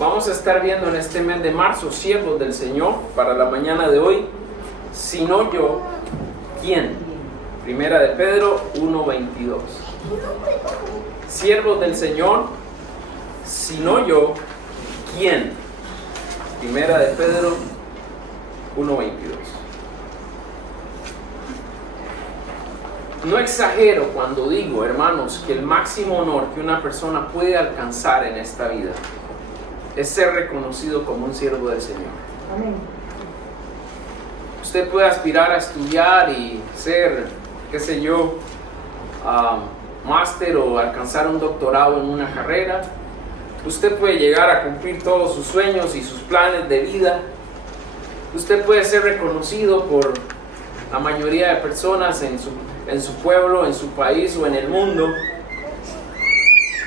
Vamos a estar viendo en este mes de marzo, siervos del Señor, para la mañana de hoy. Si no yo, ¿quién? Primera de Pedro 1:22. Siervos del Señor, si no yo, ¿quién? Primera de Pedro 1:22. No exagero cuando digo, hermanos, que el máximo honor que una persona puede alcanzar en esta vida es ser reconocido como un siervo del Señor. Amén. Usted puede aspirar a estudiar y ser, qué sé yo, máster o alcanzar un doctorado en una carrera. Usted puede llegar a cumplir todos sus sueños y sus planes de vida. Usted puede ser reconocido por la mayoría de personas en su pueblo, en su país o en el mundo.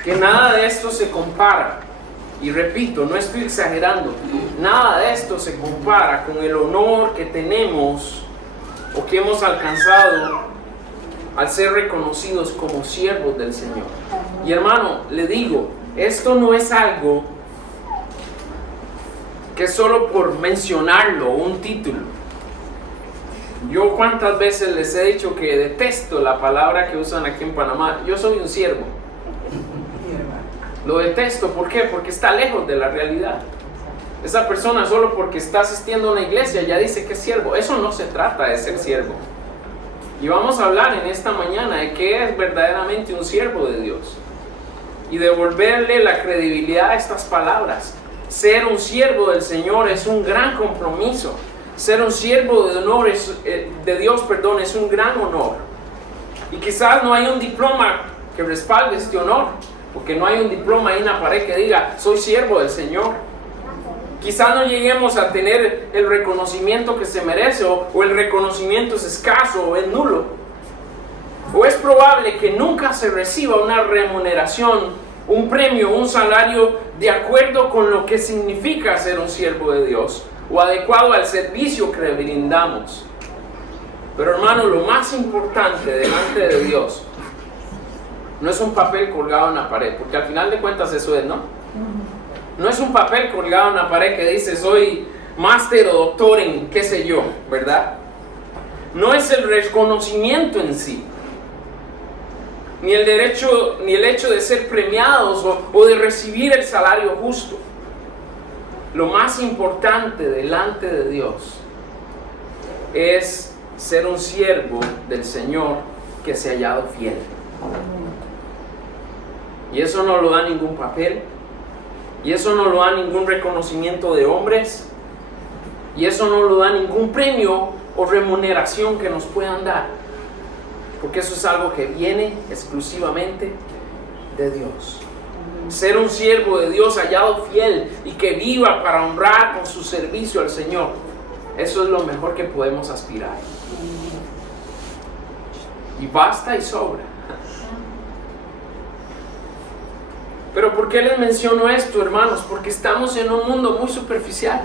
Que nada de esto se compara. Y repito, no estoy exagerando. Nada de esto se compara con el honor que tenemos o que hemos alcanzado al ser reconocidos como siervos del Señor. Y hermano, le digo, esto no es algo que solo por mencionarlo, un título. Yo cuántas veces les he dicho que detesto la palabra que usan aquí en Panamá. Yo soy un siervo. Lo detesto, ¿por qué? Porque está lejos de la realidad. Esa persona solo porque está asistiendo a una iglesia ya dice que es siervo. Eso no se trata de ser siervo. Y vamos a hablar en esta mañana de qué es verdaderamente un siervo de Dios. Y devolverle la credibilidad a estas palabras. Ser un siervo del Señor es un gran compromiso. Ser un siervo de honor de Dios, es un gran honor. Y quizás no hay un diploma que respalde este honor. Porque no hay un diploma ahí en la pared que diga, soy siervo del Señor. Quizás no lleguemos a tener el reconocimiento que se merece, o el reconocimiento es escaso o es nulo. O es probable que nunca se reciba una remuneración, un premio, un salario de acuerdo con lo que significa ser un siervo de Dios, o adecuado al servicio que le brindamos. Pero hermano, lo más importante delante de Dios no es un papel colgado en la pared, porque al final de cuentas eso es, ¿no? No es un papel colgado en la pared que dice soy máster o doctor en qué sé yo, ¿verdad? No es el reconocimiento en sí, ni el hecho de ser premiados o de recibir el salario justo. Lo más importante delante de Dios es ser un siervo del Señor que se ha hallado fiel. Y eso no lo da ningún papel. Y eso no lo da ningún reconocimiento de hombres. Y eso no lo da ningún premio o remuneración que nos puedan dar. Porque eso es algo que viene exclusivamente de Dios. Ser un siervo de Dios hallado fiel y que viva para honrar con su servicio al Señor. Eso es lo mejor que podemos aspirar. Y basta y sobra. Pero ¿por qué les menciono esto, hermanos? Porque estamos en un mundo muy superficial,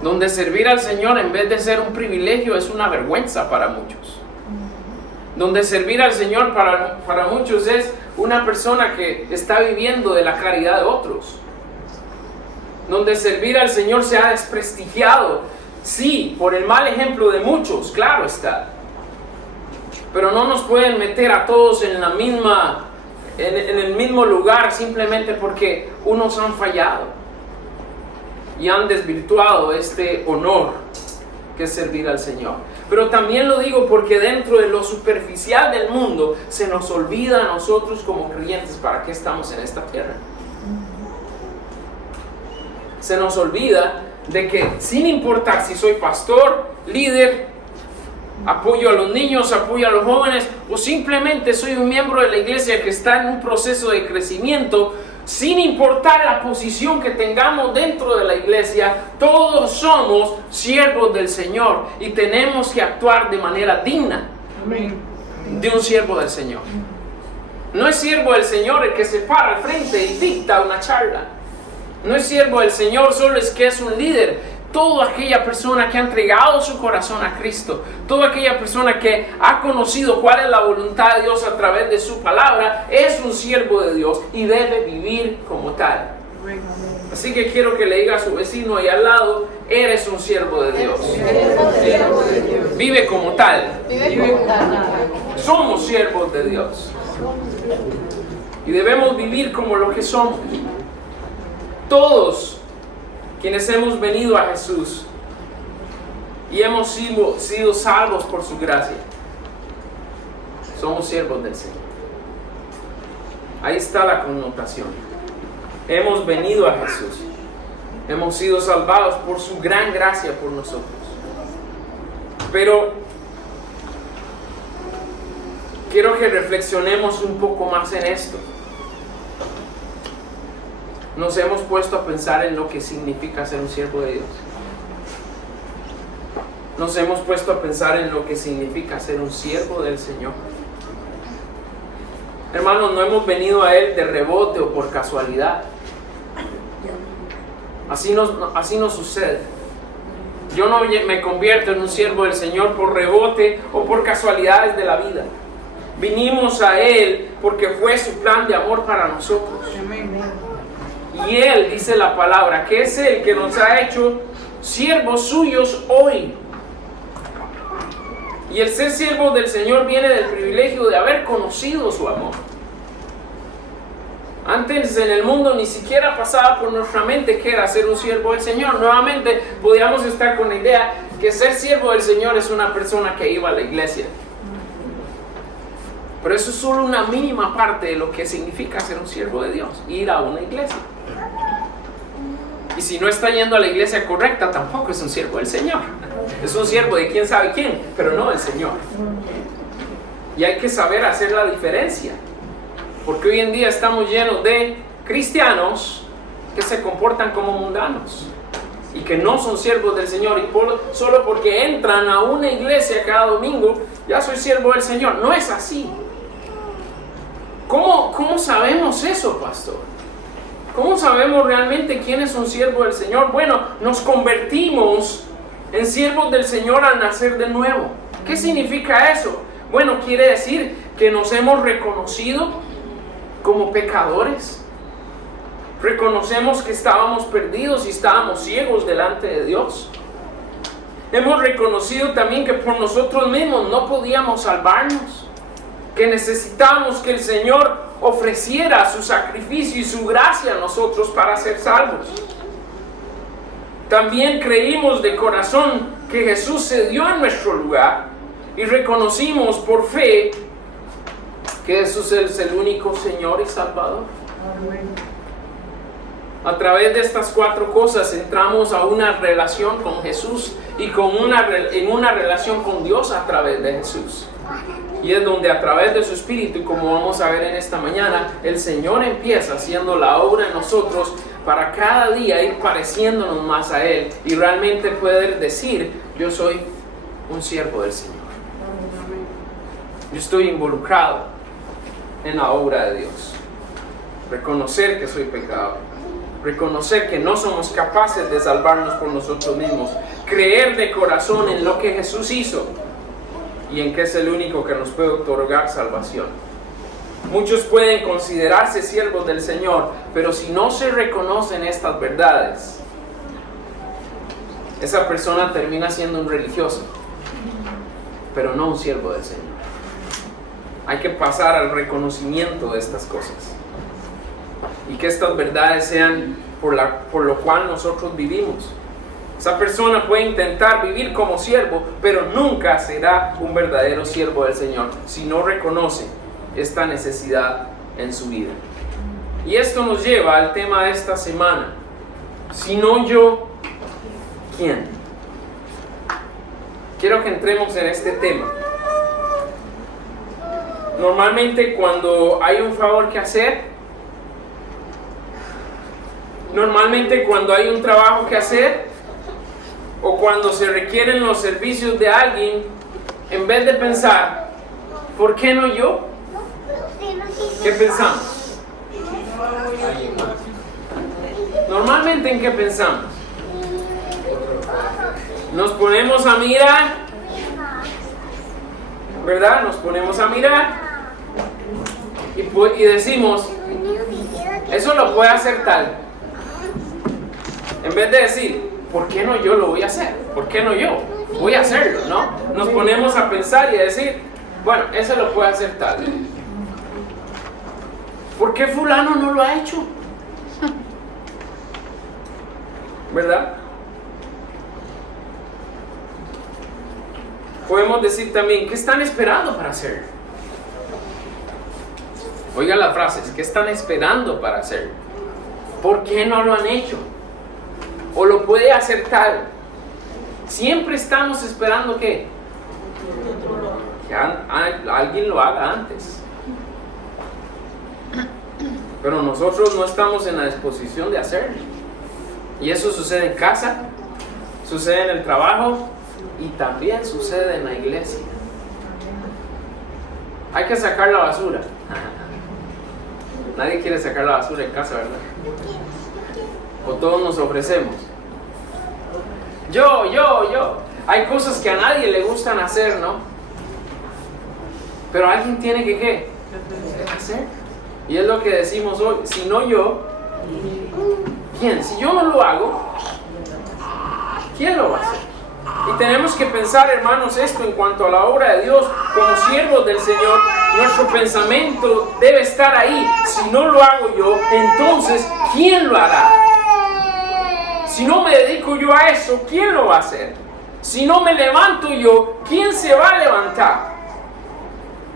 donde servir al Señor en vez de ser un privilegio es una vergüenza para muchos. Donde servir al Señor para muchos es una persona que está viviendo de la caridad de otros. Donde servir al Señor se ha desprestigiado, sí, por el mal ejemplo de muchos, claro está. Pero no nos pueden meter a todos en el mismo lugar simplemente porque unos han fallado y han desvirtuado este honor que es servir al Señor. Pero también lo digo porque dentro de lo superficial del mundo se nos olvida a nosotros como creyentes para qué estamos en esta tierra. Se nos olvida de que sin importar si soy pastor, líder, apoyo a los niños, apoyo a los jóvenes, o simplemente soy un miembro de la iglesia que está en un proceso de crecimiento, sin importar la posición que tengamos dentro de la iglesia, todos somos siervos del Señor y tenemos que actuar de manera digna de un siervo del Señor. No es siervo del Señor el que se para al frente y dicta una charla. No es siervo del Señor solo es que es un líder Toda aquella persona que ha entregado su corazón a Cristo, toda aquella persona que ha conocido cuál es la voluntad de Dios a través de su palabra, es un siervo de Dios y debe vivir como tal. Así que quiero que le diga a su vecino ahí al lado, eres un siervo de Dios. Vive como tal. Somos siervos de Dios. Y debemos vivir como lo que somos. Todos quienes hemos venido a Jesús y hemos sido salvos por su gracia, somos siervos del Señor. Ahí está la connotación. Hemos venido a Jesús. Hemos sido salvados por su gran gracia por nosotros. Pero quiero que reflexionemos un poco más en esto. Nos hemos puesto a pensar en lo que significa ser un siervo de Dios. Nos hemos puesto a pensar en lo que significa ser un siervo del Señor. Hermanos, no hemos venido a Él de rebote o por casualidad. Así no sucede. Yo no me convierto en un siervo del Señor por rebote o por casualidades de la vida. Vinimos a Él porque fue su plan de amor para nosotros. Y Él, dice la palabra, que es Él que nos ha hecho siervos suyos hoy. Y el ser siervo del Señor viene del privilegio de haber conocido su amor. Antes en el mundo ni siquiera pasaba por nuestra mente que era ser un siervo del Señor. Nuevamente podíamos estar con la idea que ser siervo del Señor es una persona que iba a la iglesia. Pero eso es solo una mínima parte de lo que significa ser un siervo de Dios, ir a una iglesia. Y si no está yendo a la iglesia correcta, tampoco es un siervo del Señor. Es un siervo de quién sabe quién, pero no del Señor. Y hay que saber hacer la diferencia. Porque hoy en día estamos llenos de cristianos que se comportan como mundanos y que no son siervos del Señor, y solo porque entran a una iglesia cada domingo, ya soy siervo del Señor. No es así. ¿Cómo sabemos eso, pastor? ¿Cómo sabemos realmente quién es un siervo del Señor? Bueno, nos convertimos en siervos del Señor al nacer de nuevo. ¿Qué significa eso? Bueno, quiere decir que nos hemos reconocido como pecadores. Reconocemos que estábamos perdidos y estábamos ciegos delante de Dios. Hemos reconocido también que por nosotros mismos no podíamos salvarnos, que necesitábamos que el Señor ofreciera su sacrificio y su gracia a nosotros para ser salvos. También creímos de corazón que Jesús se dio en nuestro lugar y reconocimos por fe que Jesús es el único Señor y Salvador. A través de estas 4 cosas entramos a una relación con Jesús y en una relación con Dios a través de Jesús. Y es donde a través de su Espíritu, y como vamos a ver en esta mañana, el Señor empieza haciendo la obra en nosotros para cada día ir pareciéndonos más a Él y realmente poder decir, yo soy un siervo del Señor. Yo estoy involucrado en la obra de Dios. Reconocer que soy pecador. Reconocer que no somos capaces de salvarnos por nosotros mismos. Creer de corazón en lo que Jesús hizo y en que es el único que nos puede otorgar salvación. Muchos pueden considerarse siervos del Señor, pero si no se reconocen estas verdades, esa persona termina siendo un religioso, pero no un siervo del Señor. Hay que pasar al reconocimiento de estas cosas y que estas verdades sean por lo cual nosotros vivimos. Esa persona puede intentar vivir como siervo, pero nunca será un verdadero siervo del Señor si no reconoce esta necesidad en su vida. Y esto nos lleva al tema de esta semana. Si no yo, ¿quién? Quiero que entremos en este tema. Normalmente cuando hay un favor que hacer, normalmente cuando hay un trabajo que hacer, o cuando se requieren los servicios de alguien, en vez de pensar, ¿por qué no yo? ¿Qué pensamos? Normalmente, ¿en qué pensamos? Nos ponemos a mirar, ¿verdad? Nos ponemos a mirar y decimos, eso lo puede hacer tal. En vez de decir, ¿por qué no yo lo voy a hacer? ¿Por qué no yo? Voy a hacerlo, ¿no? Nos ponemos a pensar y a decir, bueno, eso lo puede hacer tal. ¿Por qué fulano no lo ha hecho? ¿Verdad? Podemos decir también, ¿qué están esperando para hacer? Oigan las frases, ¿qué están esperando para hacer? ¿Por qué no lo han hecho? ¿O lo puede hacer tal? Siempre estamos esperando que alguien lo haga antes. Pero nosotros no estamos en la disposición de hacerlo. Y eso sucede en casa, sucede en el trabajo y también sucede en la iglesia. Hay que sacar la basura. Nadie quiere sacar la basura en casa, ¿verdad? O todos nos ofrecemos. Yo. Hay cosas que a nadie le gustan hacer, ¿no? Pero alguien tiene que, ¿qué? Hacer. Y es lo que decimos hoy. Si no yo, ¿quién? Si yo no lo hago, ¿quién lo va a hacer? Y tenemos que pensar, hermanos, esto en cuanto a la obra de Dios. Como siervos del Señor, nuestro pensamiento debe estar ahí. Si no lo hago yo, entonces, ¿quién lo hará? Si no me dedico yo a eso, ¿quién lo va a hacer? Si no me levanto yo, ¿quién se va a levantar?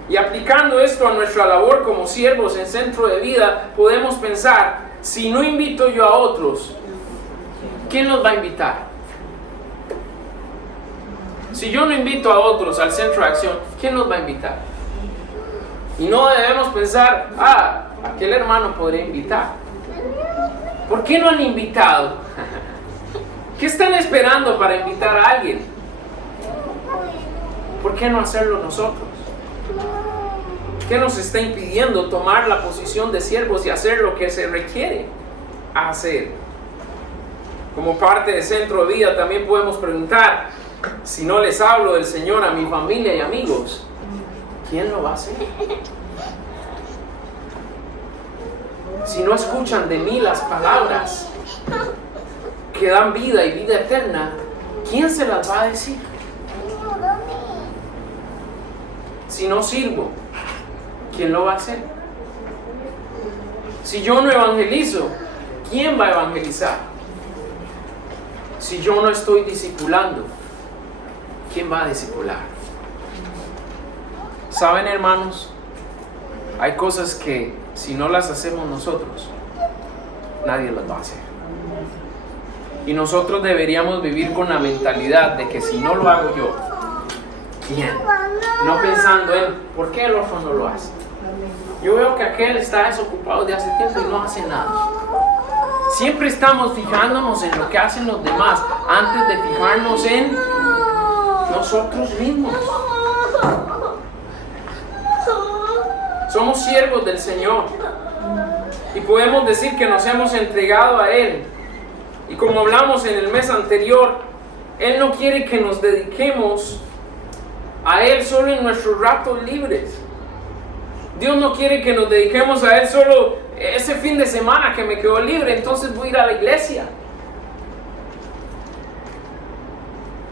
Y aplicando esto a nuestra labor como siervos en Centro de Vida, podemos pensar, si no invito yo a otros, ¿quién nos va a invitar? Si yo no invito a otros al Centro de Acción, ¿quién nos va a invitar? Y no debemos pensar, aquel hermano podría invitar. ¿Por qué no han invitado? ¿Qué están esperando para invitar a alguien? ¿Por qué no hacerlo nosotros? ¿Qué nos está impidiendo tomar la posición de siervos y hacer lo que se requiere hacer? Como parte de Centro de Vida también podemos preguntar, si no les hablo del Señor a mi familia y amigos, ¿quién lo va a hacer? Si no escuchan de mí las palabras que dan vida y vida eterna, ¿quién se las va a decir? Si no sirvo, ¿quién lo va a hacer? Si yo no evangelizo, ¿quién va a evangelizar? Si yo no estoy discipulando, ¿quién va a discipular? ¿Saben, hermanos? Hay cosas que si no las hacemos nosotros, nadie las va a hacer. Y nosotros deberíamos vivir con la mentalidad de que si no lo hago yo, ¿quién? No pensando en ¿por qué el otro no lo hace? Yo veo que aquel está desocupado de hace tiempo y no hace nada. Siempre estamos fijándonos en lo que hacen los demás antes de fijarnos en nosotros mismos. Somos siervos del Señor y podemos decir que nos hemos entregado a Él. Y como hablamos en el mes anterior, Él no quiere que nos dediquemos a Él solo en nuestros ratos libres. Dios no quiere que nos dediquemos a Él solo ese fin de semana que me quedó libre, entonces voy a ir a la iglesia.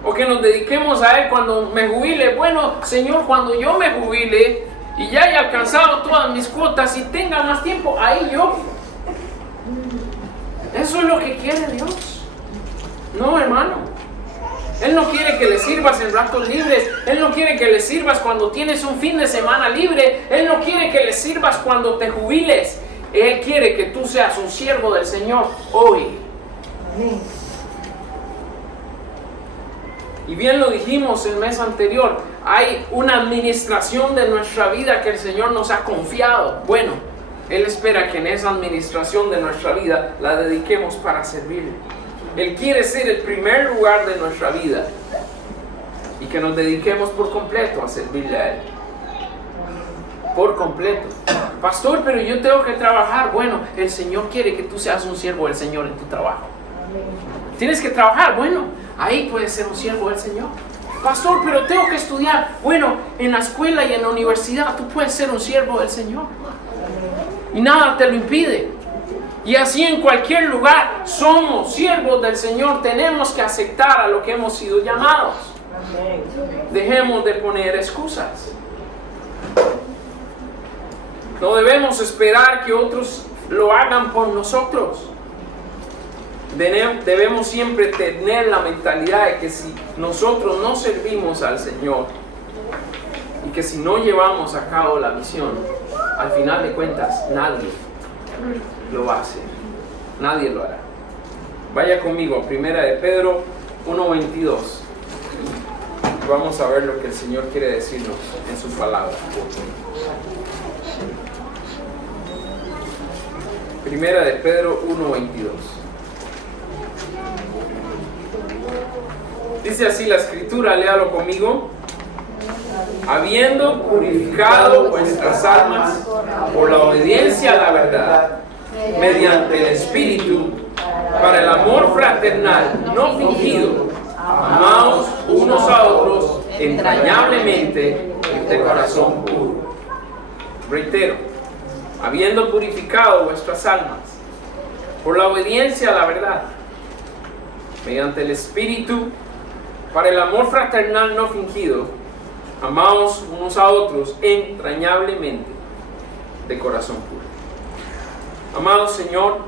O que nos dediquemos a Él cuando me jubile. Bueno, Señor, cuando yo me jubile y ya haya alcanzado todas mis cuotas y tenga más tiempo, ahí yo. Eso es lo que quiere Dios. No, hermano. Él no quiere que le sirvas en ratos libres. Él no quiere que le sirvas cuando tienes un fin de semana libre. Él no quiere que le sirvas cuando te jubiles. Él quiere que tú seas un siervo del Señor hoy. Y bien lo dijimos el mes anterior, hay una administración de nuestra vida que el Señor nos ha confiado. Bueno, Él espera que en esa administración de nuestra vida la dediquemos para servirle. Él quiere ser el primer lugar de nuestra vida y que nos dediquemos por completo a servirle a Él. Por completo. Pastor, pero yo tengo que trabajar. Bueno, el Señor quiere que tú seas un siervo del Señor en tu trabajo. Tienes que trabajar. Bueno, ahí puedes ser un siervo del Señor. Pastor, pero tengo que estudiar. Bueno, en la escuela y en la universidad tú puedes ser un siervo del Señor. Y nada te lo impide. Y así en cualquier lugar somos siervos del Señor. Tenemos que aceptar a lo que hemos sido llamados. Dejemos de poner excusas. No debemos esperar que otros lo hagan por nosotros. Debemos siempre tener la mentalidad de que si nosotros no servimos al Señor y que si no llevamos a cabo la misión, al final de cuentas nadie lo va a hacer. Nadie lo hará. Vaya conmigo a 1 de Pedro 1:22. Vamos a ver lo que el Señor quiere decirnos en su palabra. 1 de Pedro 1:22. Dice así la escritura, léalo conmigo. Habiendo purificado vuestras almas por la obediencia a la verdad, mediante el Espíritu, para el amor fraternal no fingido, amaos unos a otros entrañablemente de corazón puro. Reitero, habiendo purificado vuestras almas por la obediencia a la verdad, mediante el Espíritu, para el amor fraternal no fingido, amaos unos a otros entrañablemente de corazón puro. Amado Señor,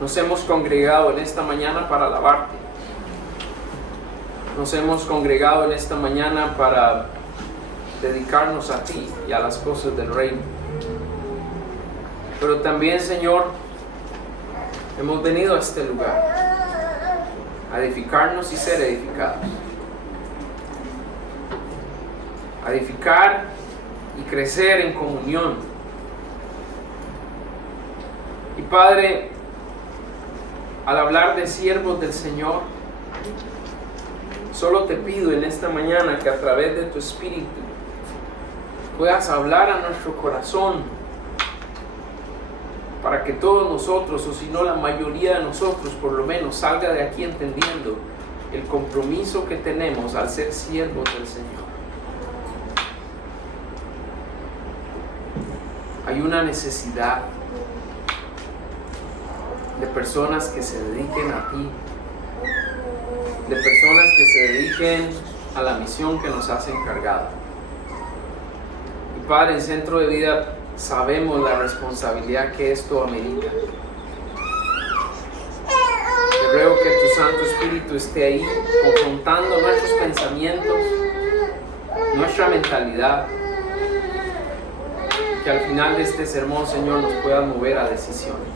nos hemos congregado en esta mañana para alabarte. Nos hemos congregado en esta mañana para dedicarnos a ti y a las cosas del reino. Pero también, Señor, hemos venido a este lugar a edificarnos y ser edificados. A edificar y crecer en comunión. Y Padre, al hablar de siervos del Señor, solo te pido en esta mañana que a través de tu Espíritu puedas hablar a nuestro corazón, para que todos nosotros, o si no la mayoría de nosotros por lo menos, salga de aquí entendiendo el compromiso que tenemos al ser siervos del Señor. Hay una necesidad de personas que se dediquen a ti, de personas que se dediquen a la misión que nos has encargado. Y Padre, en Centro de Vida sabemos la responsabilidad que esto amerita. Te ruego que tu Santo Espíritu esté ahí, confrontando nuestros pensamientos, nuestra mentalidad, que al final de este sermón, Señor, nos puedas mover a decisiones.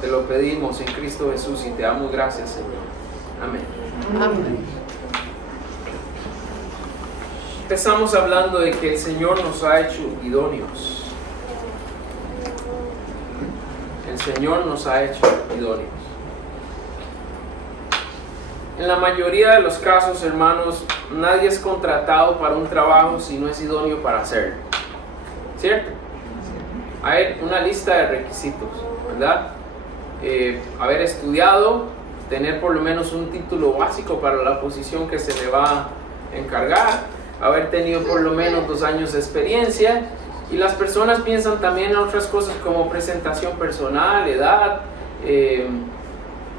Te lo pedimos en Cristo Jesús y te damos gracias, Señor. Amén. Amén. Empezamos hablando de que el Señor nos ha hecho idóneos. El Señor nos ha hecho idóneos. En la mayoría de los casos, hermanos, nadie es contratado para un trabajo si no es idóneo para hacerlo. ¿Cierto? Hay una lista de requisitos, ¿verdad? Haber estudiado, tener por lo menos un título básico para la posición que se le va a encargar, haber tenido por lo menos 2 años de experiencia, y las personas piensan también en otras cosas como presentación personal, edad.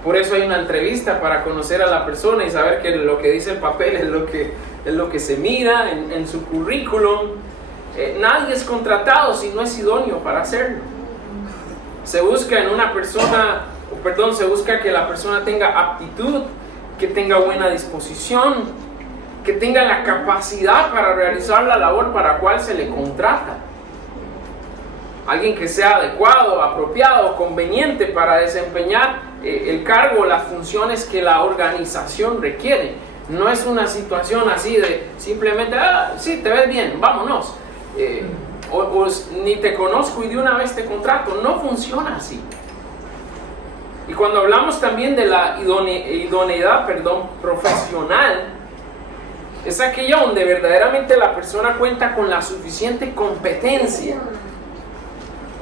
Por eso hay una entrevista para conocer a la persona y saber que lo que dice el papel es lo que se mira en su currículum. Nadie es contratado si no es idóneo para hacerlo. Se busca en una persona, se busca que la persona tenga aptitud, que tenga buena disposición, que tenga la capacidad para realizar la labor para la cual se le contrata. Alguien que sea adecuado, apropiado, conveniente para desempeñar el cargo, las funciones que la organización requiere. No es una situación así de simplemente, sí, te ves bien, vámonos. O ni te conozco y de una vez te contrato. No funciona así. Y cuando hablamos también de la idoneidad profesional, es aquella donde verdaderamente la persona cuenta con la suficiente competencia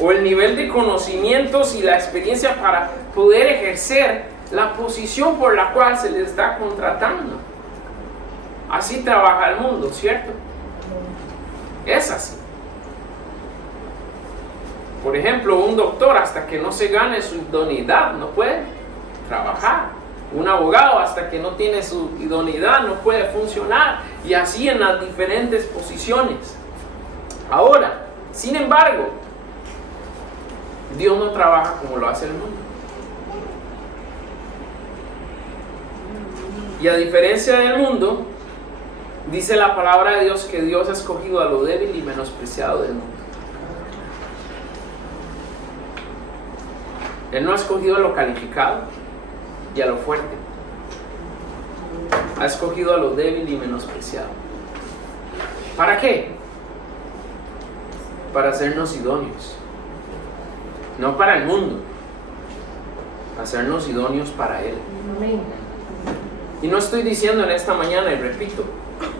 o el nivel de conocimientos y la experiencia para poder ejercer la posición por la cual se les está contratando. Así trabaja el mundo, ¿cierto? Es así. Por ejemplo, un doctor hasta que no se gane su idoneidad no puede trabajar. Un abogado hasta que no tiene su idoneidad no puede funcionar. Y así en las diferentes posiciones. Ahora, sin embargo, Dios no trabaja como lo hace el mundo. Y a diferencia del mundo, dice la palabra de Dios que Dios ha escogido a lo débil y menospreciado del mundo. Él no ha escogido a lo calificado y a lo fuerte. Ha escogido a lo débil y menospreciado. ¿Para qué? Para hacernos idóneos. No para el mundo. Hacernos idóneos para Él. Y no estoy diciendo en esta mañana, y repito,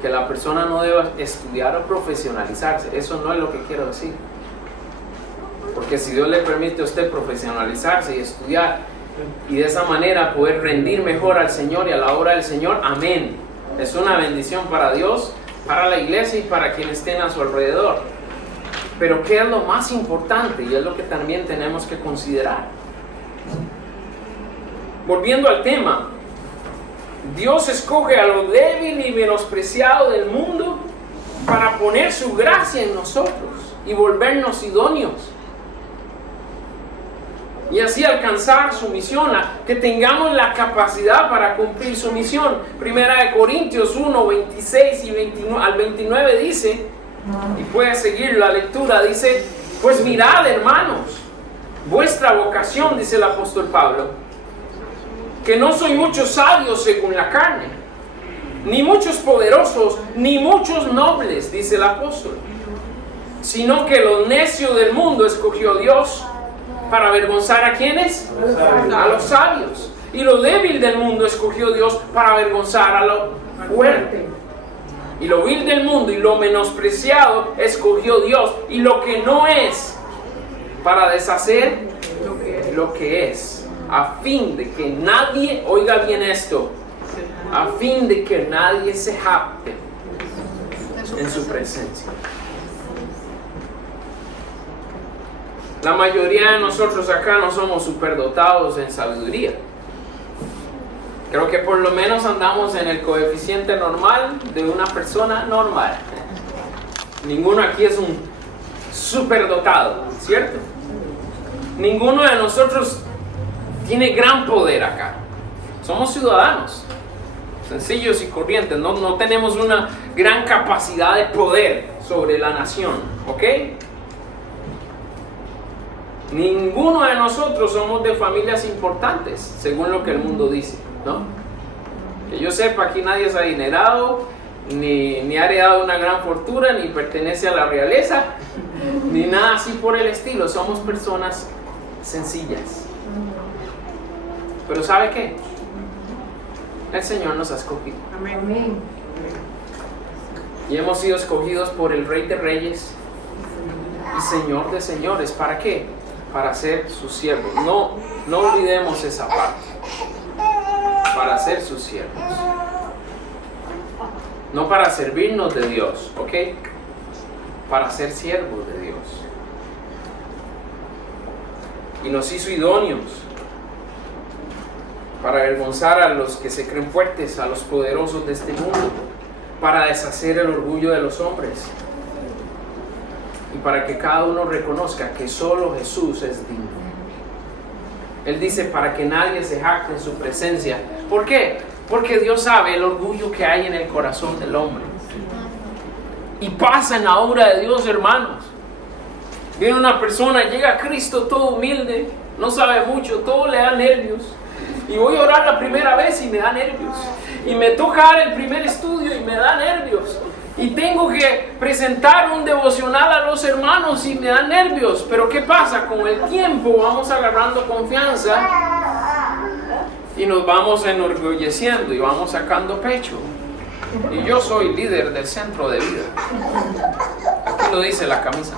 que la persona no deba estudiar o profesionalizarse. Eso no es lo que quiero decir. Porque si Dios le permite a usted profesionalizarse y estudiar y de esa manera poder rendir mejor al Señor y a la obra del Señor, amén. Es una bendición para Dios, para la iglesia y para quienes estén a su alrededor. Pero ¿qué es lo más importante? Y es lo que también tenemos que considerar. Volviendo al tema, Dios escoge a lo débil y menospreciado del mundo para poner su gracia en nosotros y volvernos idóneos. Y así alcanzar su misión, que tengamos la capacidad para cumplir su misión. Primera de Corintios 1, 26 y 29, al 29 dice, y puede seguir la lectura, dice, pues mirad, hermanos, vuestra vocación, dice el apóstol Pablo, que no soy muchos sabios según la carne, ni muchos poderosos, ni muchos nobles, dice el apóstol, sino que lo necio del mundo escogió Dios para avergonzar ¿a quiénes? A los sabios. Y lo débil del mundo escogió Dios para avergonzar a lo fuerte. Y lo vil del mundo y lo menospreciado escogió Dios. Y lo que no es, para deshacer lo que es. A fin de que nadie, oiga bien esto, a fin de que nadie se jacte en su presencia. La mayoría de nosotros acá no somos superdotados en sabiduría. Creo que por lo menos andamos en el coeficiente normal de una persona normal. Ninguno aquí es un superdotado, ¿cierto? Ninguno de nosotros tiene gran poder acá. Somos ciudadanos, sencillos y corrientes. No tenemos una gran capacidad de poder sobre la nación, ¿ok? Ninguno de nosotros somos de familias importantes, según lo que el mundo dice, ¿no? Que yo sepa, aquí nadie es adinerado, ni ha heredado una gran fortuna, ni pertenece a la realeza, ni nada así por el estilo. Somos personas sencillas. Pero ¿sabe qué? El Señor nos ha escogido. Amén. Y hemos sido escogidos por el Rey de Reyes y Señor de Señores. ¿Para qué? Para ser sus siervos. No olvidemos esa parte. Para ser sus siervos. No para servirnos de Dios, ¿ok? Para ser siervos de Dios. Y nos hizo idóneos para avergonzar a los que se creen fuertes, a los poderosos de este mundo, para deshacer el orgullo de los hombres. Y para que cada uno reconozca que solo Jesús es digno. Él dice para que nadie se jacte en su presencia. ¿Por qué? Porque Dios sabe el orgullo que hay en el corazón del hombre. Y pasa en la obra de Dios, hermanos. Viene una persona, llega a Cristo todo humilde, no sabe mucho, todo le da nervios. Y voy a orar la primera vez y me da nervios. Y me toca dar el primer estudio y me da nervios. Y tengo que presentar un devocional a los hermanos y me da nervios. Pero ¿qué pasa? Con el tiempo vamos agarrando confianza y nos vamos enorgulleciendo y vamos sacando pecho. Y yo soy líder del centro de vida. Aquí lo dice la camisa.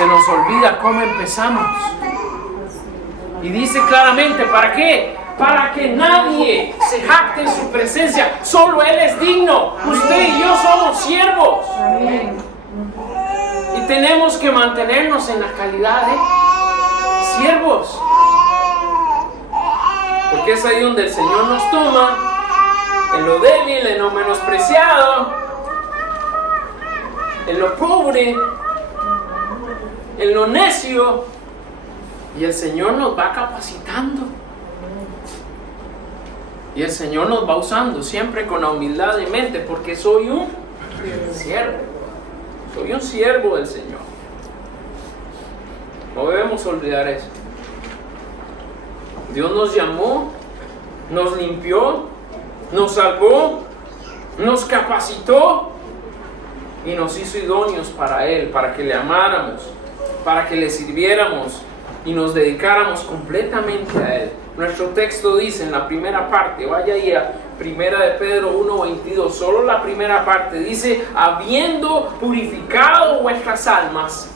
se nos olvida cómo empezamos. Y dice claramente, ¿para qué? Para que nadie se jacte en su presencia. Solo Él es digno. Usted y yo somos siervos. Y tenemos que mantenernos en la calidad de siervos. Porque es ahí donde el Señor nos toma, en lo débil, en lo menospreciado, en lo pobre, en lo necio. Y el Señor nos va capacitando. Y el Señor nos va usando siempre con la humildad de mente, porque soy un siervo. Soy un siervo del Señor. No debemos olvidar eso. Dios nos llamó, nos limpió, nos salvó, nos capacitó y nos hizo idóneos para Él, para que le amáramos, para que le sirviéramos y nos dedicáramos completamente a Él. Nuestro texto dice en la primera parte, vaya ahí a 1 de Pedro 1:22, solo la primera parte, dice, habiendo purificado vuestras almas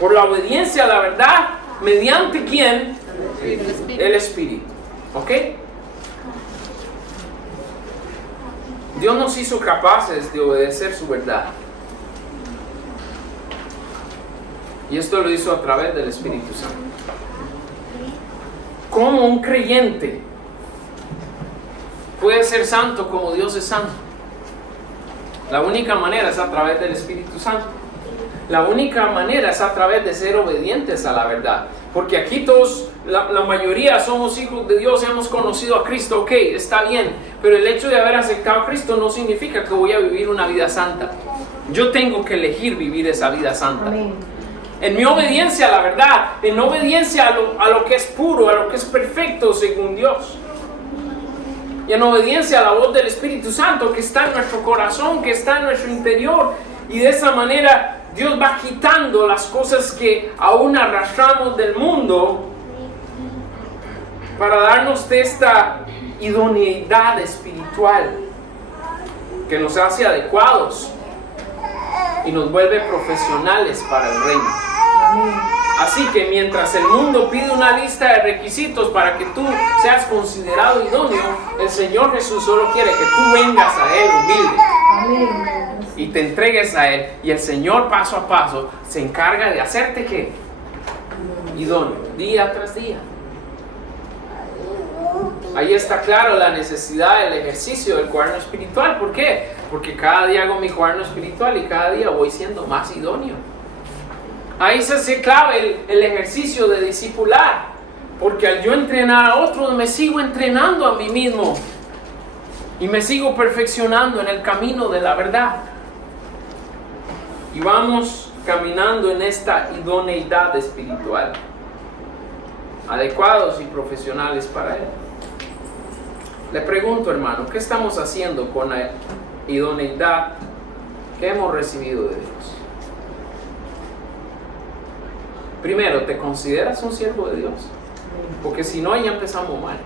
por la obediencia a la verdad, ¿mediante quién? El Espíritu. ¿Ok? Dios nos hizo capaces de obedecer su verdad. Y esto lo hizo a través del Espíritu Santo. ¿Cómo un creyente puede ser santo como Dios es santo? La única manera es a través del Espíritu Santo. La única manera es a través de ser obedientes a la verdad. Porque aquí todos, la mayoría somos hijos de Dios, hemos conocido a Cristo, ok, está bien. Pero el hecho de haber aceptado a Cristo no significa que voy a vivir una vida santa. Yo tengo que elegir vivir esa vida santa. Amén. En mi obediencia a la verdad, en obediencia a lo que es puro, a lo que es perfecto según Dios. Y en obediencia a la voz del Espíritu Santo que está en nuestro corazón, que está en nuestro interior. Y de esa manera Dios va quitando las cosas que aún arrastramos del mundo para darnos de esta idoneidad espiritual que nos hace adecuados y nos vuelve profesionales para el reino. Así que mientras el mundo pide una lista de requisitos para que tú seas considerado idóneo, el Señor Jesús solo quiere que tú vengas a Él humilde y te entregues a Él, y el Señor paso a paso se encarga de hacerte ¿qué? Idóneo, día tras día. Ahí está claro la necesidad del ejercicio del cuaderno espiritual. ¿Por qué? Porque cada día hago mi cuaderno espiritual y cada día voy siendo más idóneo. Ahí se hace clave el ejercicio de discipular, porque al yo entrenar a otros me sigo entrenando a mí mismo y me sigo perfeccionando en el camino de la verdad. Y vamos caminando en esta idoneidad espiritual, adecuados y profesionales para Él. Le pregunto, hermano, ¿qué estamos haciendo con la idoneidad que hemos recibido de Dios? Primero, ¿te consideras un siervo de Dios? Porque si no, ya empezamos mal.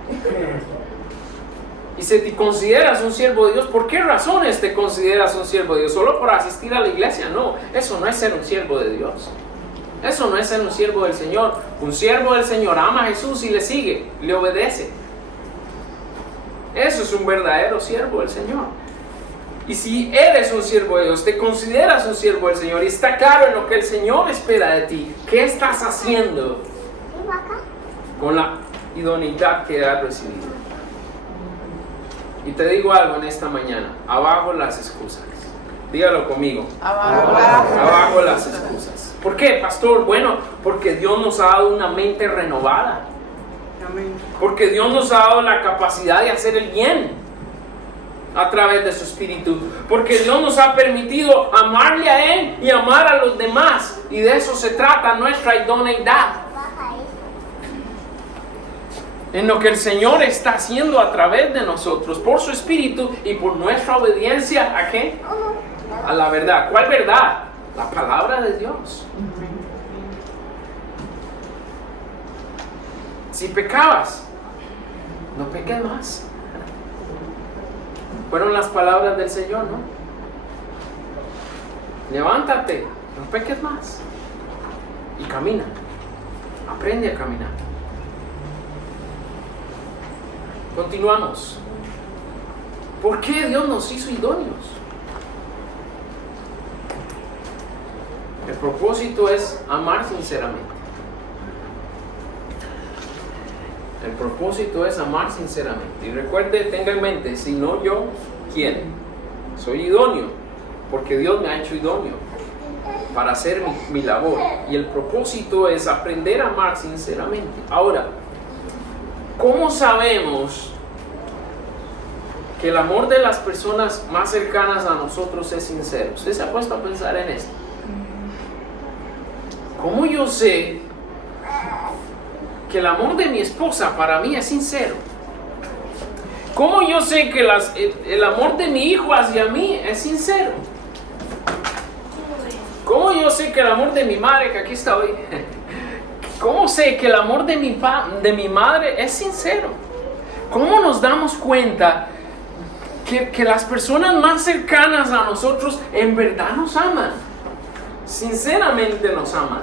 Y si te consideras un siervo de Dios, ¿por qué razones te consideras un siervo de Dios? ¿Solo por asistir a la iglesia? No, eso no es ser un siervo de Dios. Eso no es ser un siervo del Señor. Un siervo del Señor ama a Jesús y le sigue, le obedece. Eso es un verdadero siervo del Señor. Y si eres un siervo de Dios, te consideras un siervo del Señor y está claro en lo que el Señor espera de ti, ¿qué estás haciendo con la idoneidad que has recibido? Y te digo algo en esta mañana, abajo las excusas. Dígalo conmigo. Abajo las excusas. ¿Por qué, pastor? Bueno, porque Dios nos ha dado una mente renovada. Porque Dios nos ha dado la capacidad de hacer el bien a través de su Espíritu. Porque Dios nos ha permitido amarle a Él y amar a los demás. Y de eso se trata nuestra idoneidad. En lo que el Señor está haciendo a través de nosotros, por su Espíritu y por nuestra obediencia, ¿a qué? A la verdad. ¿Cuál verdad? La palabra de Dios. Si pecabas, no peques más. Fueron las palabras del Señor, ¿no? Levántate, no peques más. y camina. Aprende a caminar. Continuamos. ¿Por qué Dios nos hizo idóneos? El propósito es amar sinceramente. El propósito es amar sinceramente. Y recuerde, tenga en mente, si no yo, ¿quién? Soy idóneo, porque Dios me ha hecho idóneo para hacer mi labor. Y el propósito es aprender a amar sinceramente. Ahora, ¿cómo sabemos que el amor de las personas más cercanas a nosotros es sincero? ¿Usted se ha puesto a pensar en esto? ¿Cómo yo sé que el amor de mi esposa para mí es sincero? ¿Cómo yo sé que el amor de mi hijo hacia mí es sincero? ¿Cómo yo sé que el amor de mi madre, que aquí está hoy, cómo sé que el amor de mi madre es sincero? ¿Cómo nos damos cuenta que las personas más cercanas a nosotros en verdad nos aman? Sinceramente nos aman.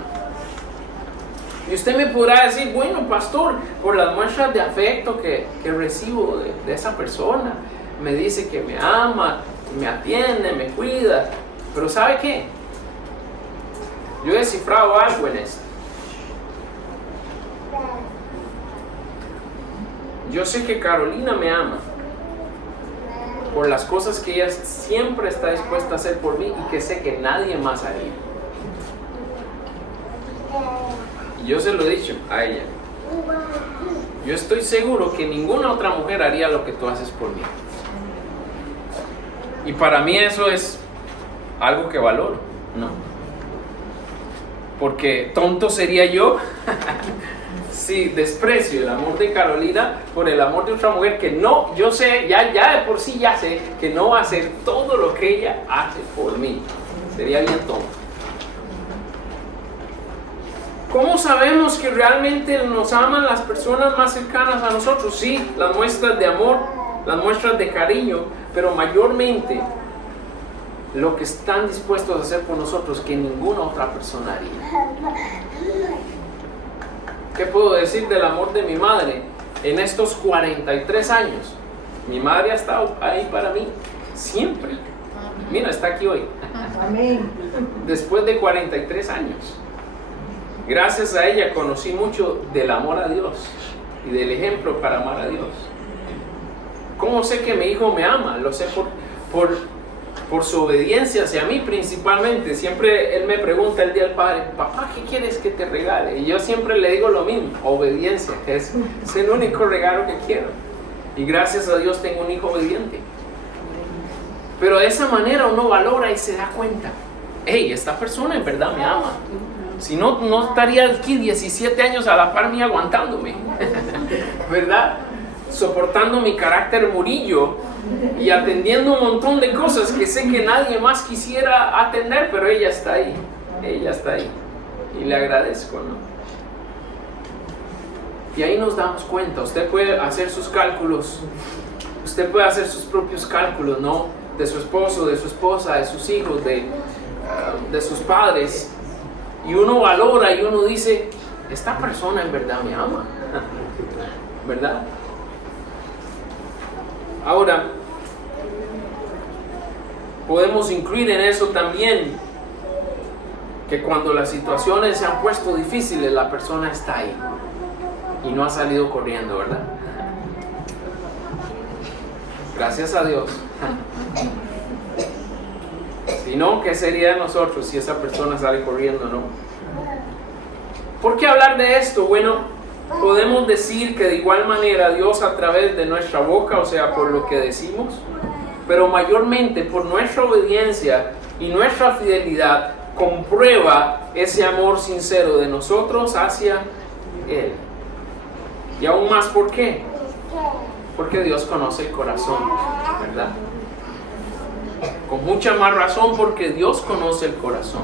Y usted me podrá decir, bueno, pastor, por las muestras de afecto que recibo de esa persona, me dice que me ama, me atiende, me cuida. Pero ¿sabe qué? Yo he descifrado algo en esto. Yo sé que Carolina me ama por las cosas que ella siempre está dispuesta a hacer por mí y que sé que nadie más haría. Y yo se lo he dicho a ella. Yo estoy seguro que ninguna otra mujer haría lo que tú haces por mí. Y para mí eso es algo que valoro, ¿no? Porque tonto sería yo si desprecio el amor de Carolina por el amor de otra mujer que no, yo sé, ya de por sí ya sé que no va a hacer todo lo que ella hace por mí. Sería bien tonto. ¿Cómo sabemos que realmente nos aman las personas más cercanas a nosotros? Sí, las muestras de amor, las muestras de cariño, pero mayormente lo que están dispuestos a hacer por nosotros que ninguna otra persona haría. ¿Qué puedo decir del amor de mi madre? En estos 43 años, mi madre ha estado ahí para mí siempre. Mira, está aquí hoy. Amén. Después de 43 años. Gracias a ella conocí mucho del amor a Dios y del ejemplo para amar a Dios. ¿Cómo sé que mi hijo me ama? Lo sé por su obediencia hacia mí principalmente. Siempre él me pregunta el día del padre, papá, ¿qué quieres que te regale? Y yo siempre le digo lo mismo, obediencia, que es el único regalo que quiero. Y gracias a Dios tengo un hijo obediente. Pero de esa manera uno valora y se da cuenta, hey, esta persona en verdad me ama. Si no, no estaría aquí 17 años a la par mía aguantándome, ¿verdad? Soportando mi carácter murillo y atendiendo un montón de cosas que sé que nadie más quisiera atender, pero ella está ahí, y le agradezco, ¿no? Y ahí nos damos cuenta, usted puede hacer sus cálculos, usted puede hacer sus propios cálculos, ¿no? De su esposo, de su esposa, de sus hijos, de sus padres, y uno valora y uno dice, esta persona en verdad me ama, ¿verdad? Ahora, podemos incluir en eso también que cuando las situaciones se han puesto difíciles, la persona está ahí y no ha salido corriendo, ¿verdad? Gracias a Dios. Si no, ¿qué sería de nosotros si esa persona sale corriendo, no? ¿Por qué hablar de esto? Bueno, podemos decir que de igual manera Dios a través de nuestra boca, o sea, por lo que decimos, pero mayormente por nuestra obediencia y nuestra fidelidad, comprueba ese amor sincero de nosotros hacia Él. Y aún más, ¿por qué? Porque Dios conoce el corazón, ¿verdad? Con mucha más razón porque Dios conoce el corazón.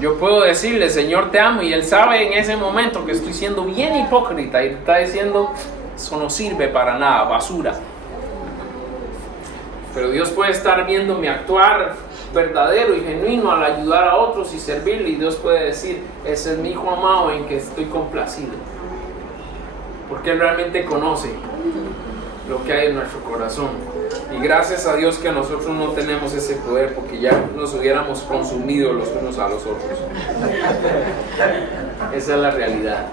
Yo puedo decirle, Señor, te amo, y Él sabe en ese momento que estoy siendo bien hipócrita y está diciendo, eso no sirve para nada, basura. Pero Dios puede estar viendo mi actuar verdadero y genuino al ayudar a otros y servirle, y Dios puede decir, ese es mi hijo amado en que estoy complacido, porque Él realmente conoce lo que hay en nuestro corazón. Y gracias a Dios que nosotros no tenemos ese poder, porque ya nos hubiéramos consumido los unos a los otros. Esa es la realidad.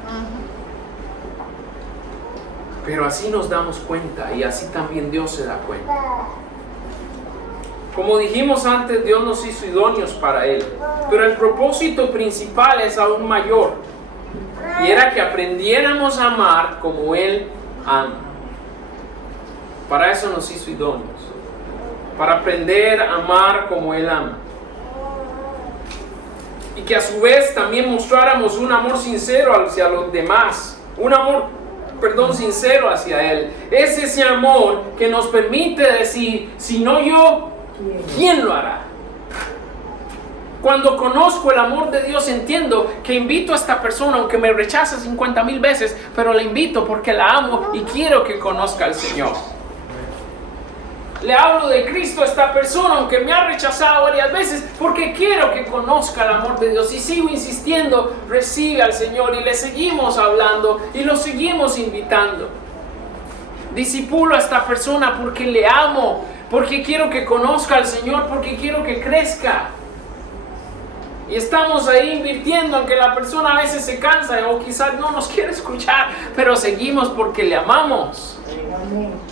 Pero así nos damos cuenta, y así también Dios se da cuenta. Como dijimos antes, Dios nos hizo idóneos para Él, pero el propósito principal es aún mayor, y era que aprendiéramos a amar como Él ama. Para eso nos hizo idóneos, para aprender a amar como Él ama. Y que a su vez también mostráramos un amor sincero hacia los demás, un amor, sincero hacia Él. Es ese amor que nos permite decir, si no yo, ¿quién lo hará? Cuando conozco el amor de Dios, entiendo que invito a esta persona, aunque me rechace 50,000 veces, pero la invito porque la amo y quiero que conozca al Señor. Le hablo de Cristo a esta persona, aunque me ha rechazado varias veces, porque quiero que conozca el amor de Dios. Y sigo insistiendo, recibe al Señor, y le seguimos hablando y lo seguimos invitando. Discipulo a esta persona porque le amo, porque quiero que conozca al Señor, porque quiero que crezca. Y estamos ahí invirtiendo, aunque la persona a veces se cansa o quizás no nos quiere escuchar, pero seguimos porque le amamos.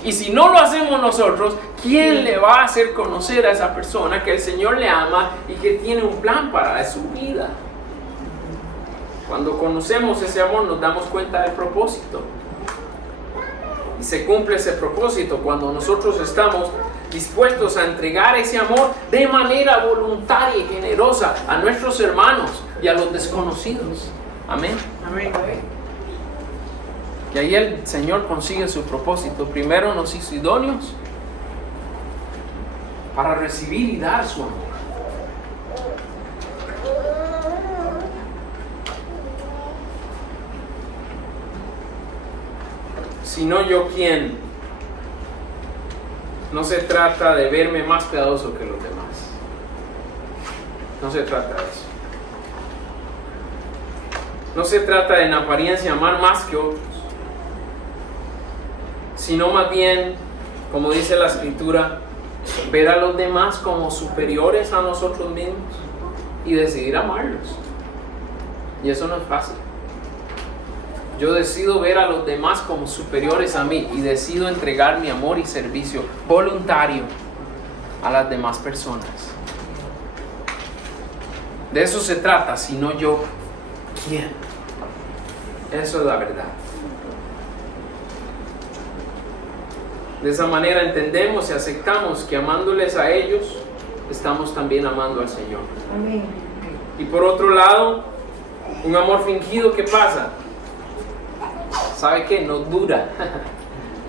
Y si no lo hacemos nosotros, ¿quién le va a hacer conocer a esa persona que el Señor le ama y que tiene un plan para su vida? Cuando conocemos ese amor, nos damos cuenta del propósito. Y se cumple ese propósito cuando nosotros estamos dispuestos a entregar ese amor de manera voluntaria y generosa a nuestros hermanos y a los desconocidos. Amén. Amén. Y ahí el Señor consigue su propósito. Primero nos hizo idóneos para recibir y dar su amor. Si no yo, ¿quién? No se trata de verme más piadoso que los demás. No se trata de eso. No se trata de en apariencia amar más que otros, sino más bien, como dice la Escritura, ver a los demás como superiores a nosotros mismos y decidir amarlos. Y eso no es fácil. Yo decido ver a los demás como superiores a mí y decido entregar mi amor y servicio voluntario a las demás personas. De eso se trata, si no yo, ¿quién? Eso es la verdad. De esa manera entendemos y aceptamos que amándoles a ellos, estamos también amando al Señor. Amén. Y por otro lado, un amor fingido, ¿qué pasa? ¿Sabe qué? No dura.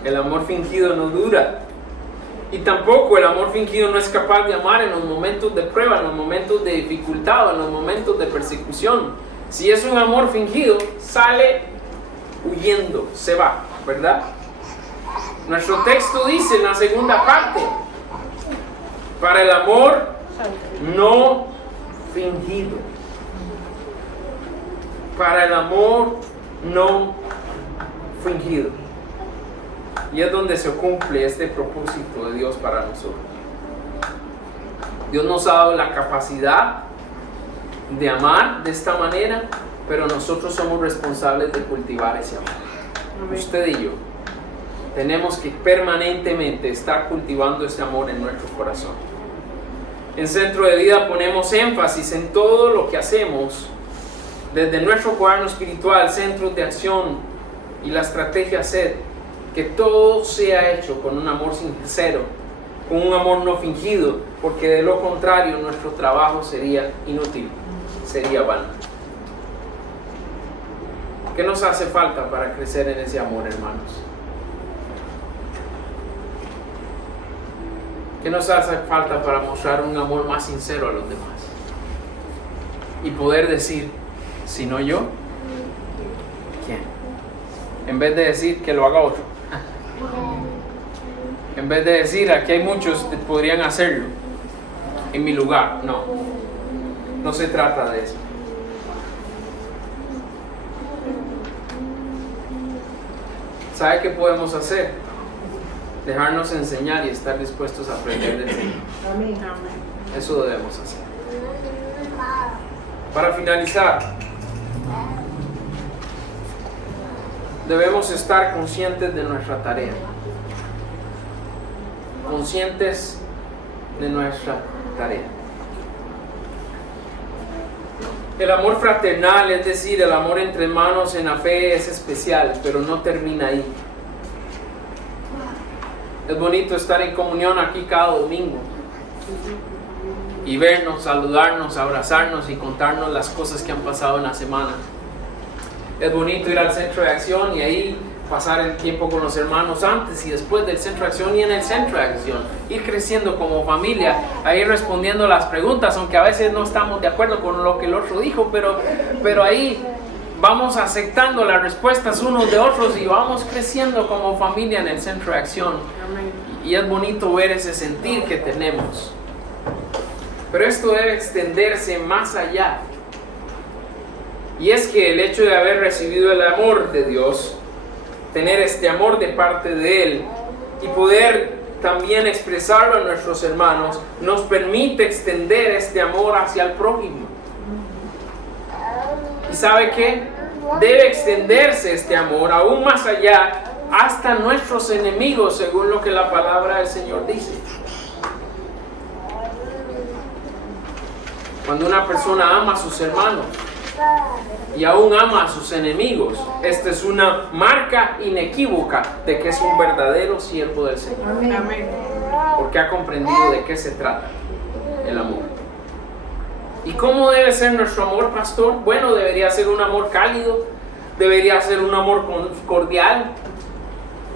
El amor fingido no dura. Y tampoco el amor fingido no es capaz de amar en los momentos de prueba, en los momentos de dificultad, en los momentos de persecución. Si es un amor fingido, sale huyendo, se va, ¿verdad? Nuestro texto dice en la segunda parte, para el amor no fingido. Para el amor no fingido. Y es donde se cumple este propósito de Dios para nosotros. Dios nos ha dado la capacidad de amar de esta manera, pero nosotros somos responsables de cultivar ese amor. Usted y yo tenemos que permanentemente estar cultivando ese amor en nuestro corazón. En Centro de Vida ponemos énfasis en todo lo que hacemos, desde nuestro cuaderno espiritual, centros de acción y la estrategia SED, que todo sea hecho con un amor sincero, con un amor no fingido, porque de lo contrario nuestro trabajo sería inútil, sería vano. ¿Qué nos hace falta para crecer en ese amor, hermanos? ¿Qué nos hace falta para mostrar un amor más sincero a los demás? Y poder decir, si no yo, ¿quién? En vez de decir que lo haga otro. En vez de decir, aquí hay muchos que podrían hacerlo. en mi lugar. No, no se trata de eso. ¿Sabe qué podemos hacer? Dejarnos enseñar y estar dispuestos a aprender del Señor. Amén. Eso debemos hacer. Para finalizar, debemos estar conscientes de nuestra tarea. Conscientes de nuestra tarea. El amor fraternal, es decir, el amor entre hermanos en la fe, es especial, pero no termina ahí. Es bonito estar en comunión aquí cada domingo y vernos, saludarnos, abrazarnos y contarnos las cosas que han pasado en la semana. Es bonito ir al centro de acción y ahí pasar el tiempo con los hermanos antes y después del centro de acción y en el centro de acción. Ir creciendo como familia, a ir respondiendo las preguntas, aunque a veces no estamos de acuerdo con lo que el otro dijo, pero ahí vamos aceptando las respuestas unos de otros y vamos creciendo como familia en el centro de acción. Y es bonito ver ese sentir que tenemos. Pero esto debe extenderse más allá. Y es que el hecho de haber recibido el amor de Dios, tener este amor de parte de Él y poder también expresarlo a nuestros hermanos, nos permite extender este amor hacia el prójimo. ¿Y sabe qué? Debe extenderse este amor aún más allá hasta nuestros enemigos, según lo que la palabra del Señor dice. Cuando una persona ama a sus hermanos y aún ama a sus enemigos, esta es una marca inequívoca de que es un verdadero siervo del Señor. Amén. Porque ha comprendido de qué se trata el amor. ¿Y cómo debe ser nuestro amor, pastor? Bueno, debería ser un amor cálido, debería ser un amor cordial,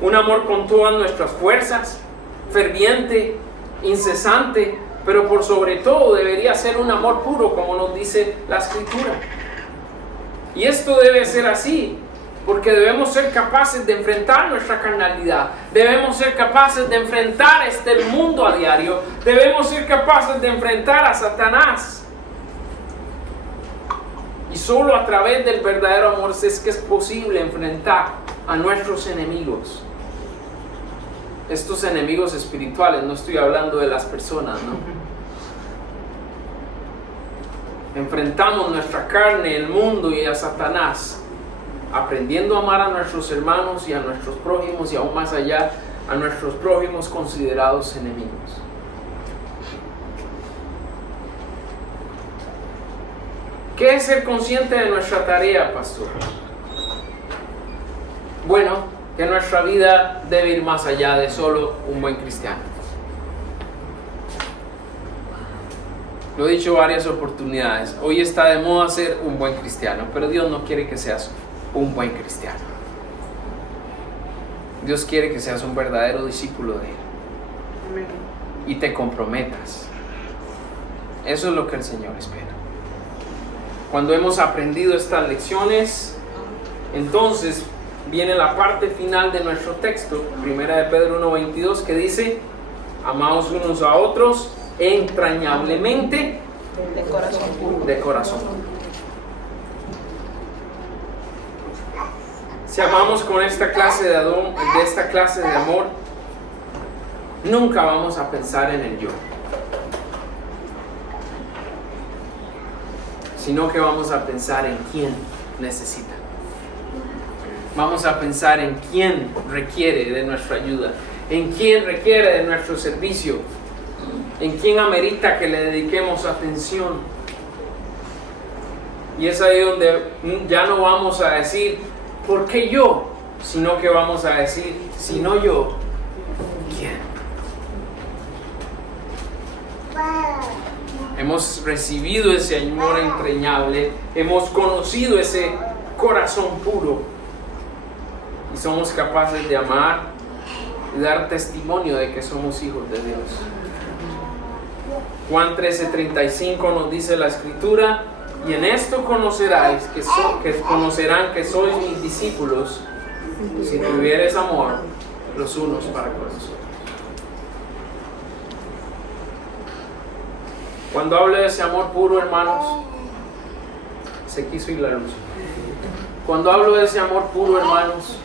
un amor con todas nuestras fuerzas, ferviente, incesante, pero por sobre todo debería ser un amor puro, como nos dice la Escritura. Y esto debe ser así, porque debemos ser capaces de enfrentar nuestra carnalidad, debemos ser capaces de enfrentar este mundo a diario, debemos ser capaces de enfrentar a Satanás. Y solo a través del verdadero amor es que es posible enfrentar a nuestros enemigos. Estos enemigos espirituales, no estoy hablando de las personas, ¿no? Enfrentamos nuestra carne, el mundo y a Satanás, aprendiendo a amar a nuestros hermanos y a nuestros prójimos y aún más allá a nuestros prójimos considerados enemigos. ¿Qué es ser consciente de nuestra tarea, pastor? Bueno, que nuestra vida debe ir más allá de solo un buen cristiano. Lo he dicho varias oportunidades. Hoy está de moda ser un buen cristiano, pero Dios no quiere que seas un buen cristiano. Dios quiere que seas un verdadero discípulo de Él. Amén. Y te comprometas. Eso es lo que el Señor espera. Cuando hemos aprendido estas lecciones, entonces viene la parte final de nuestro texto, 1 de Pedro 1:22, que dice: amaos unos a otros entrañablemente de corazón. Si amamos con esta clase de amor, nunca vamos a pensar en el yo, sino que vamos a pensar en quién necesita. Vamos a pensar en quién requiere de nuestra ayuda, en quién requiere de nuestro servicio, en quién amerita que le dediquemos atención. Y es ahí donde ya no vamos a decir, ¿por qué yo? Sino que vamos a decir, si no yo, ¿quién? Hemos recibido ese amor entrañable, hemos conocido ese corazón puro y somos capaces de amar y dar testimonio de que somos hijos de Dios. Juan 13:35 nos dice la Escritura: y en esto conocerán que sois mis discípulos, si tuviereis amor los unos para con los otros. Cuando hablo de ese amor puro, hermanos, se quiso ir la luz. Cuando hablo de ese amor puro, hermanos,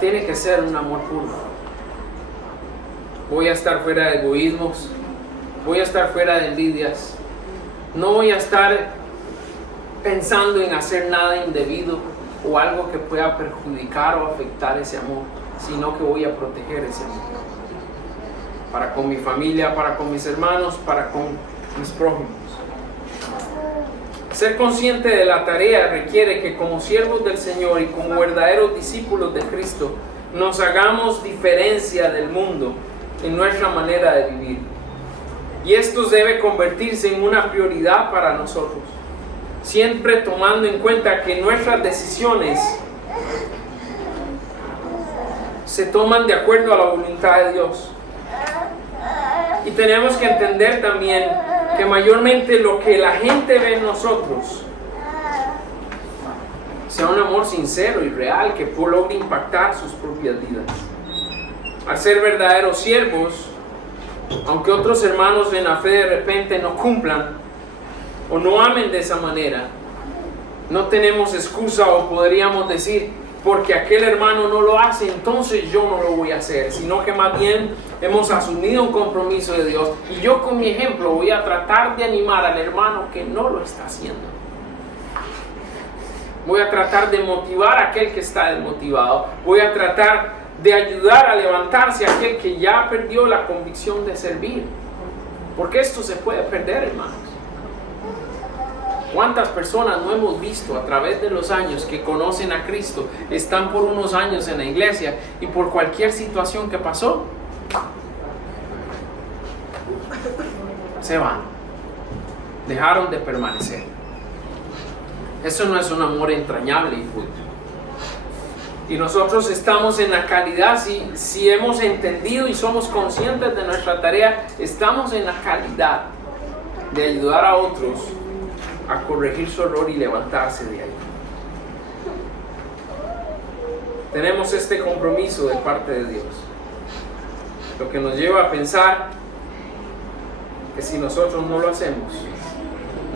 tiene que ser un amor puro. Voy a estar fuera de egoísmos, voy a estar fuera de envidias, no voy a estar pensando en hacer nada indebido o algo que pueda perjudicar o afectar ese amor, sino que voy a proteger ese amor. Para con mi familia, para con mis hermanos, para con mis prójimos. Ser consciente de la tarea requiere que como siervos del Señor y como verdaderos discípulos de Cristo, nos hagamos diferencia del mundo en nuestra manera de vivir. Y esto debe convertirse en una prioridad para nosotros, siempre tomando en cuenta que nuestras decisiones se toman de acuerdo a la voluntad de Dios. Y tenemos que entender también que mayormente lo que la gente ve en nosotros sea un amor sincero y real que logre impactar sus propias vidas. Al ser verdaderos siervos, aunque otros hermanos en la fe de repente no cumplan o no amen de esa manera, no tenemos excusa o podríamos decir, porque aquel hermano no lo hace, entonces yo no lo voy a hacer, sino que más bien hemos asumido un compromiso de Dios y yo con mi ejemplo voy a tratar de animar al hermano que no lo está haciendo. Voy a tratar de motivar a aquel que está desmotivado, voy a tratar de ayudar a levantarse a aquel que ya perdió la convicción de servir, porque esto se puede perder, hermanos. ¿Cuántas personas no hemos visto a través de los años que conocen a Cristo, están por unos años en la iglesia y por cualquier situación que pasó, se van, dejaron de permanecer? Eso no es un amor entrañable y puro. Y nosotros estamos en la calidad, si hemos entendido y somos conscientes de nuestra tarea, estamos en la calidad de ayudar a otros a corregir su error y levantarse de ahí. Tenemos este compromiso de parte de Dios, lo que nos lleva a pensar que si nosotros no lo hacemos,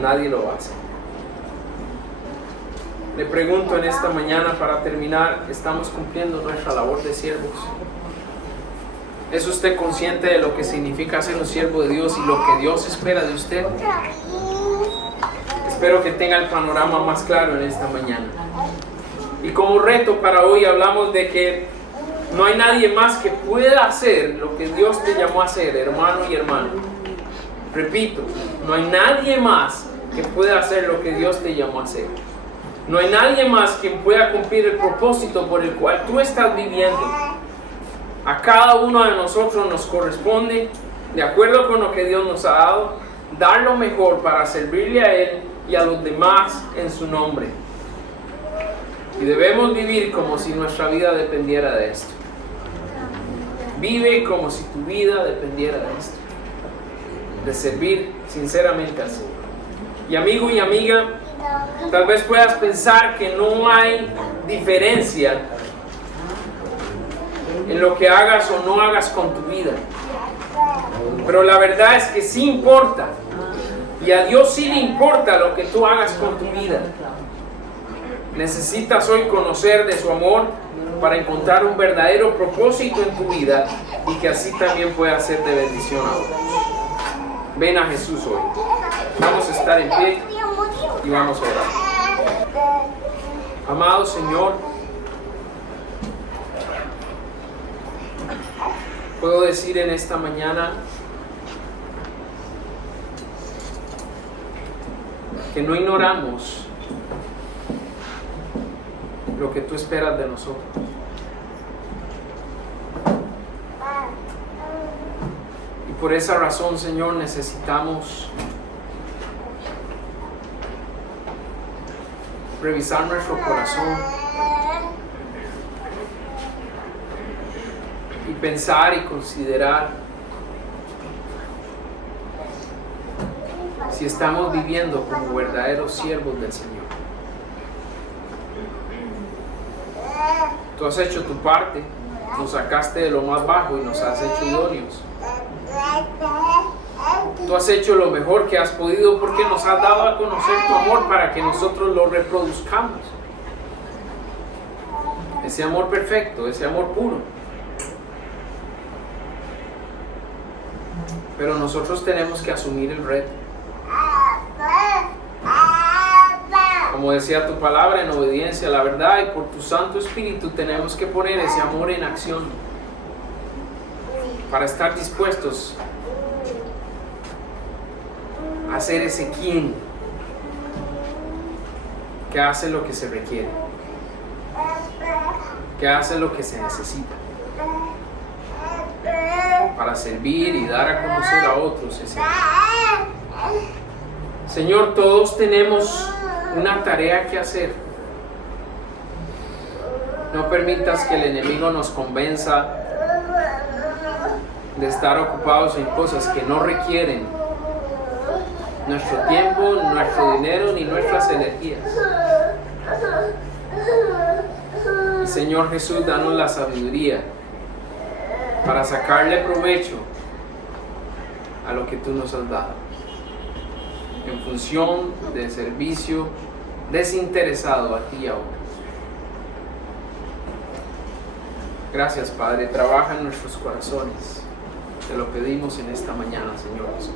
nadie lo va a hacer. Le pregunto en esta mañana para terminar, ¿estamos cumpliendo nuestra labor de siervos? ¿Es usted consciente de lo que significa ser un siervo de Dios y lo que Dios espera de usted? Espero que tenga el panorama más claro en esta mañana. Y como reto para hoy hablamos de que no hay nadie más que pueda hacer lo que Dios te llamó a hacer, hermano y hermana. Repito, no hay nadie más que pueda hacer lo que Dios te llamó a hacer. No hay nadie más quien pueda cumplir el propósito por el cual tú estás viviendo. A cada uno de nosotros nos corresponde, de acuerdo con lo que Dios nos ha dado, dar lo mejor para servirle a Él y a los demás en su nombre. Y debemos vivir como si nuestra vida dependiera de esto. Vive como si tu vida dependiera de esto. De servir sinceramente al Señor. Y amigo y amiga, tal vez puedas pensar que no hay diferencia en lo que hagas o no hagas con tu vida. Pero la verdad es que sí importa. Y a Dios sí le importa lo que tú hagas con tu vida. Necesitas hoy conocer de su amor para encontrar un verdadero propósito en tu vida y que así también pueda ser de bendición a otros. Ven a Jesús hoy. Vamos a estar en pie y vamos a orar. Amado Señor, puedo decir en esta mañana que no ignoramos lo que tú esperas de nosotros. Y por esa razón, Señor, necesitamos revisar nuestro corazón y pensar y considerar si estamos viviendo como verdaderos siervos del Señor. Tú has hecho tu parte, nos sacaste de lo más bajo y nos has hecho idóneos. Tú has hecho lo mejor que has podido porque nos has dado a conocer tu amor para que nosotros lo reproduzcamos. Ese amor perfecto, ese amor puro. Pero nosotros tenemos que asumir el reto. Como decía tu palabra, en obediencia a la verdad y por tu Santo Espíritu tenemos que poner ese amor en acción para estar dispuestos a ser ese quien que hace lo que se requiere, que hace lo que se necesita para servir y dar a conocer a otros ese amor. Señor, todos tenemos una tarea que hacer. No permitas que el enemigo nos convenza de estar ocupados en cosas que no requieren nuestro tiempo, nuestro dinero ni nuestras energías. Y Señor Jesús, danos la sabiduría para sacarle provecho a lo que tú nos has dado, en función del servicio desinteresado a ti y a otros. Gracias, Padre. Trabaja en nuestros corazones. Te lo pedimos en esta mañana, Señor Jesús.